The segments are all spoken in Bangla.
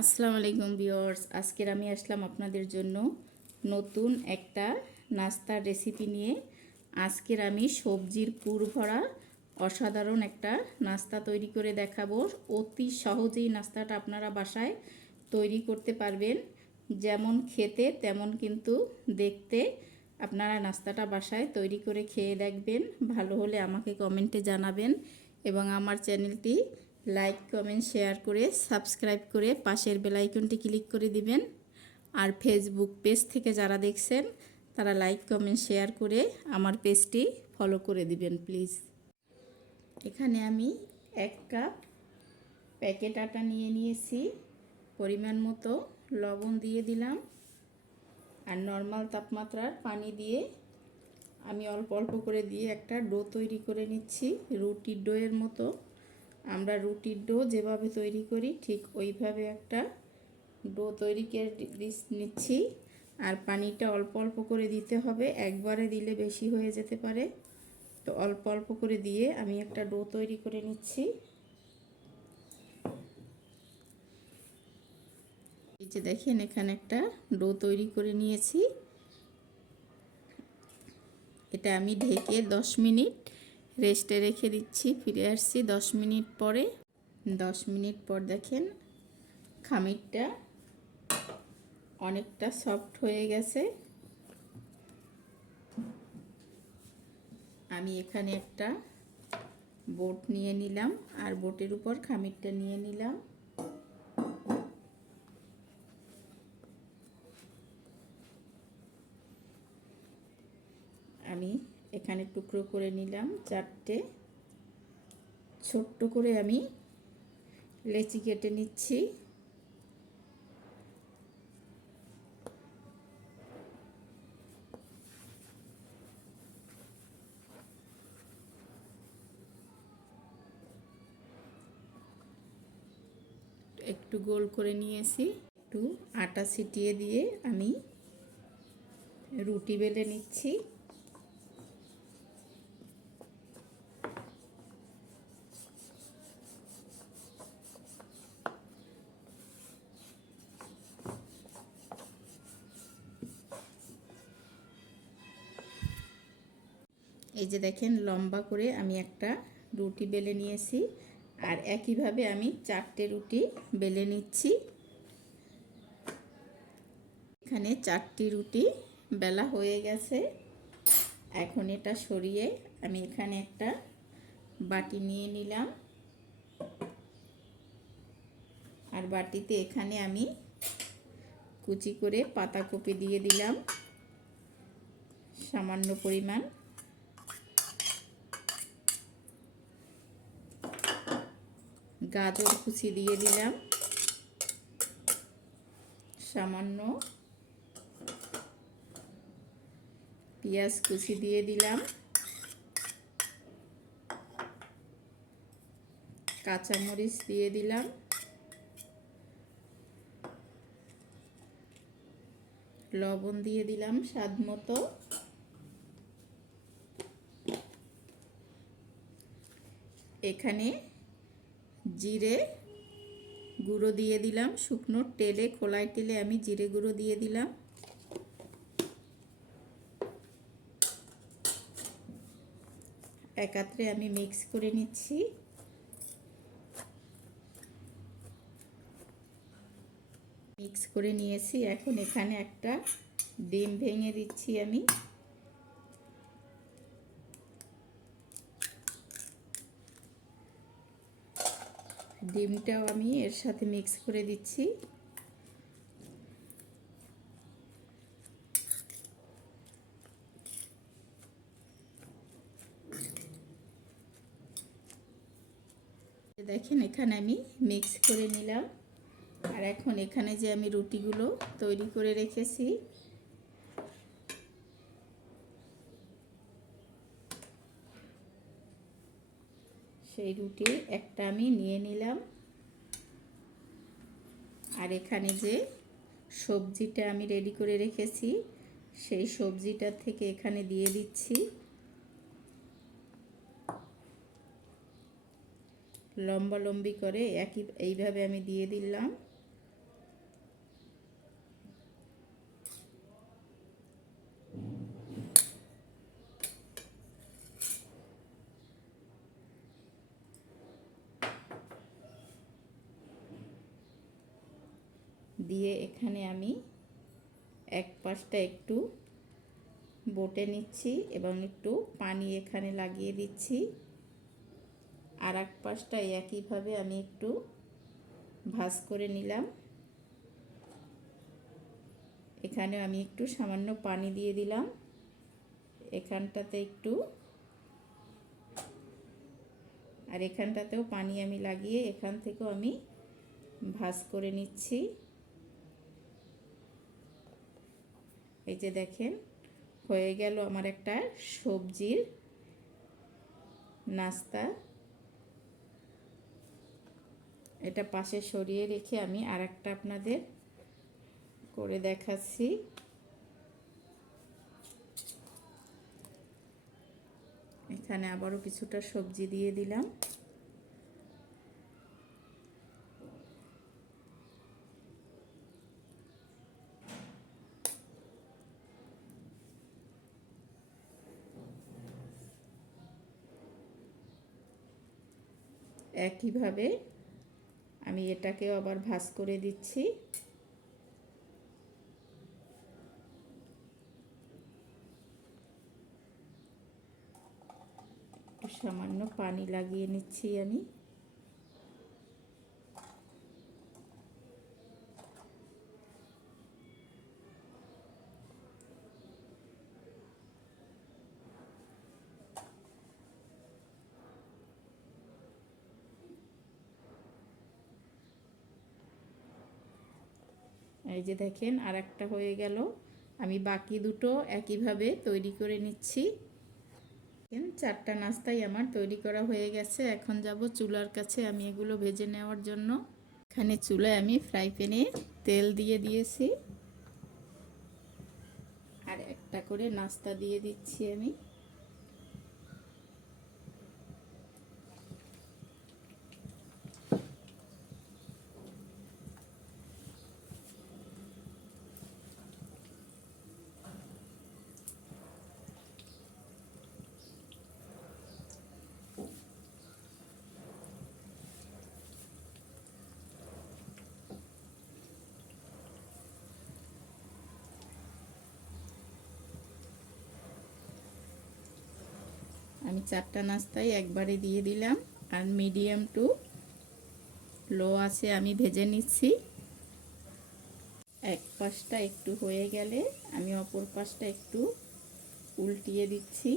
আসসালামু আলাইকুম ভিউয়ার্স, আজকের আমি আসলাম আপনাদের জন্য নতুন একটা নাস্তার রেসিপি নিয়ে। আজকের আমি সবজির পুর ভরা অসাধারণ একটা নাস্তা তৈরি করে দেখাবো। অতি সহজেই নাস্তাটা আপনারা বাসায় তৈরি করতে পারবেন। যেমন খেতে, তেমন কিন্তু দেখতে আপনারা নাস্তাটা বাসায় তৈরি করে খেয়ে দেখবেন। ভালো হলে আমাকে কমেন্টে জানাবেন এবং আমার চ্যানেলটি লাইক, কমেন্ট, শেয়ার করে সাবস্ক্রাইব করে পাশের বেলাইকনটি ক্লিক করে দিবেন। আর ফেসবুক পেজ থেকে যারা দেখছেন, তারা লাইক, কমেন্ট, শেয়ার করে আমার পেজটি ফলো করে দিবেন, প্লিজ। এখানে আমি এক কাপ প্যাকেট আটা নিয়ে নিয়েছি। পরিমাণ মতো লবণ দিয়ে দিলাম। আর নর্মাল তাপমাত্রার পানি দিয়ে আমি অল্প অল্প করে দিয়ে একটা ডো তৈরি করে নিচ্ছি, রুটির ডোয়ের মতো। আমরা রুটির ডো যেভাবে তৈরি করি, ঠিক ওইভাবে একটা ডো তৈরি করে নিচ্ছি। আর পানিটা অল্প অল্প করে দিতে হবে, একবারে দিলে বেশি হয়ে যেতে পারে। তো অল্প অল্প করে দিয়ে আমি একটা ডো তৈরি করে নিচ্ছি। এই যে দেখেন, এখানে একটা ডো তৈরি করে নিয়েছি। এটা আমি ঢেকে দশ মিনিট রেস্টে রেখে দিচ্ছি, ফিরে আসছি দশ মিনিট পরে। দশ মিনিট পর দেখেন খামিরটা অনেকটা সফট হয়ে গেছে। আমি এখানে একটা বোট নিয়ে নিলাম আর বোটের উপর খামিরটা নিয়ে নিলাম আমি এখানে টুকরো করে নিলাম চারটে। ছোট্ট করে আমি লেচি কেটে নিচ্ছি। একটু গোল করে নিয়েছি। একটু আটা ছিটিয়ে দিয়ে আমি রুটি বেলে নিচ্ছি। এই যে দেখেন লম্বা করে আমি একটা রুটি বেলে নিয়েছি আর একইভাবে আমি চারটে রুটি বেলে নিচ্ছি। এখানে চারটি রুটি বেলা হয়ে গেছে। এখন এটা সরিয়ে আমি এখানে একটা বাটি নিয়ে নিলাম। আর বাটিতে এখানে আমি কুচি করে পাতাকপি দিয়ে দিলাম। সামান্য পরিমাণ গাজর কুচি দিয়ে দিলাম। সামান্য পেঁয়াজ কুচি দিয়ে দিলাম। কাঁচামরিচ দিয়ে দিলাম। লবণ দিয়ে দিলাম স্বাদ মতো। এখানে জিরে গুঁড়ো দিয়ে দিলাম। শুকনো তেলে খোলায় তেলে আমি জিরে গুঁড়ো দিয়ে দিলাম। একাত্রে আমি মিক্স করে নিচ্ছি। মিক্স করে নিয়েছি। এখন এখানে একটা ডিম ভেঙে দিচ্ছি আমি। ডিমটাও আমি এর সাথে মিক্স করে দিচ্ছি। দেখেন, এখানে আমি মিক্স করে নিলাম। আর এখন এখানে যে আমি রুটিগুলো তৈরি করে রেখেছি সেই রুটি একটা আমি নিয়ে নিলাম। আর এখানে যে সবজিটা আমি রেডি করে রেখেছি, সেই সবজিটা থেকে এখানে দিয়ে দিচ্ছি লম্বা লম্বি করে একই, এইভাবে আমি দিয়ে দিলাম। এখানে আমি এক পাশটা একটু বটে নিচ্ছি এবং একটু পানি এখানে লাগিয়ে দিচ্ছি। আর এক পাশটা একইভাবে আমি একটু ভাজ করে নিলাম। এখানে আমি একটু সামান্য পানি দিয়ে দিলাম। এখানটাতে একটু আর এখানটাতেও পানি আমি লাগিয়ে এখান থেকেও আমি ভাজ করে নিচ্ছি। এই যে দেখেন, হয়ে গেল আমার একটা সবজির নাস্তা। এটা পাশে সরিয়ে রেখে আমি আর একটা আপনাদের করে দেখাচ্ছি। এখানে আবারও কিছুটা সবজি দিয়ে দিলাম। একইভাবে আমি এটাকেও আবার ভাজ করে দিচ্ছি। সামান্য পানি লাগিয়ে নিচ্ছি আমি। এই যে দেখেন আর একটা হয়ে গেল। আমি বাকি দুটো একইভাবে তৈরি করে নিচ্ছি। চারটা নাস্তাই আমার তৈরি করা হয়ে গেছে। এখন যাব চুলার কাছে আমি এগুলো ভেজে নেওয়ার জন্য। এখানে চুলায় আমি ফ্রাই প্যানে তেল দিয়ে দিয়েছি। আর একটা করে নাস্তা দিয়ে দিচ্ছি আমি। আমি চারটা নাস্তাই একবারে দিয়ে দিলাম। আর মিডিয়াম টু লো আছে আমি ভেজে নিচ্ছি। এক পাশটা একটু হয়ে গেলে আমি অপর পাশটা একটু উল্টিয়ে দিচ্ছি।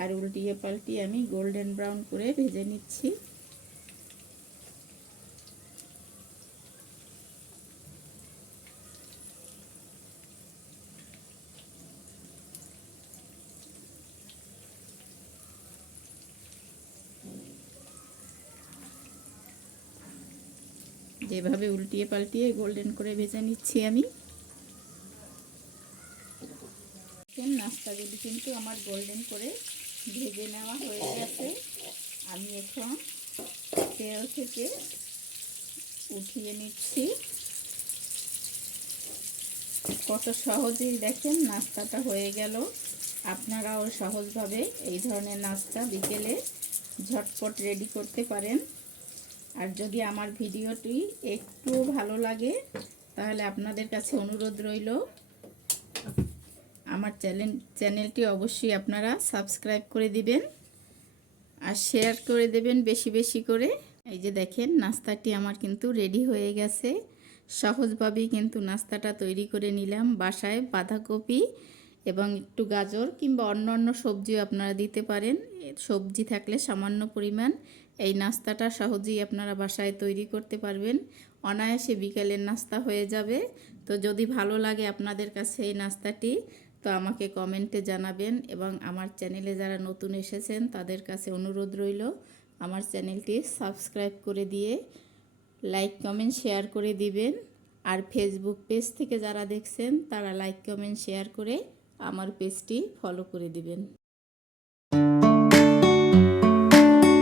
আর উল্টিয়ে পাল্টিয়ে আমি গোল্ডেন ব্রাউন করে ভেজে নিচ্ছি। যেভাবে উল্টিয়ে পাল্টিয়ে গোল্ডেন করে ভেজে নিচ্ছি আমি। নাস্তাগুলি কিন্তু আমার গোল্ডেন করে ভেজে নেওয়া হয়ে গেছে। আমি এখন তেল থেকে উঠিয়ে নিচ্ছি। কত সহজেই দেখেন, নাস্তাটা হয়ে গেল। আপনারাও সহজভাবে এই ধরনের নাস্তা বিকেলে ঝটপট রেডি করতে পারেন। আর যদি আমার ভিডিওটি একটু ভালো লাগে, তাহলে আপনাদের কাছে অনুরোধ রইল। আমার চ্যানেল চ্যানেলটি অবশ্যই আপনারা সাবস্ক্রাইব করে দিবেন আর শেয়ার করে দেবেন বেশি বেশি করে। এই যে দেখেন, নাস্তাটি আমার কিন্তু রেডি হয়ে গেছে। সহজভাবেই কিন্তু নাস্তাটা তৈরি করে নিলাম। বাসায় বাঁধাকপি এবং একটু গাজর কিংবা অন্য অন্য সবজিও আপনারা দিতে পারেন। সবজি থাকলে সামান্য পরিমাণ এই নাস্তাটা সহজেই আপনারা বাসায় তৈরি করতে পারবেন। অনায়াসে বিকেলের নাস্তা হয়ে যাবে। তো যদি ভালো লাগে আপনাদের কাছে এই নাস্তাটি, তো আমাকে কমেন্টে জানাবেন এবং আমার চ্যানেলে যারা নতুন এসেছেন তাদের কাছে অনুরোধ রইল, আমার চ্যানেলটি সাবস্ক্রাইব করে দিয়ে লাইক, কমেন্ট, শেয়ার করে দিবেন। আর ফেসবুক পেজ থেকে যারা দেখছেন তারা লাইক, কমেন্ট, শেয়ার করে আমার পেজটি ফলো করে দিবেন।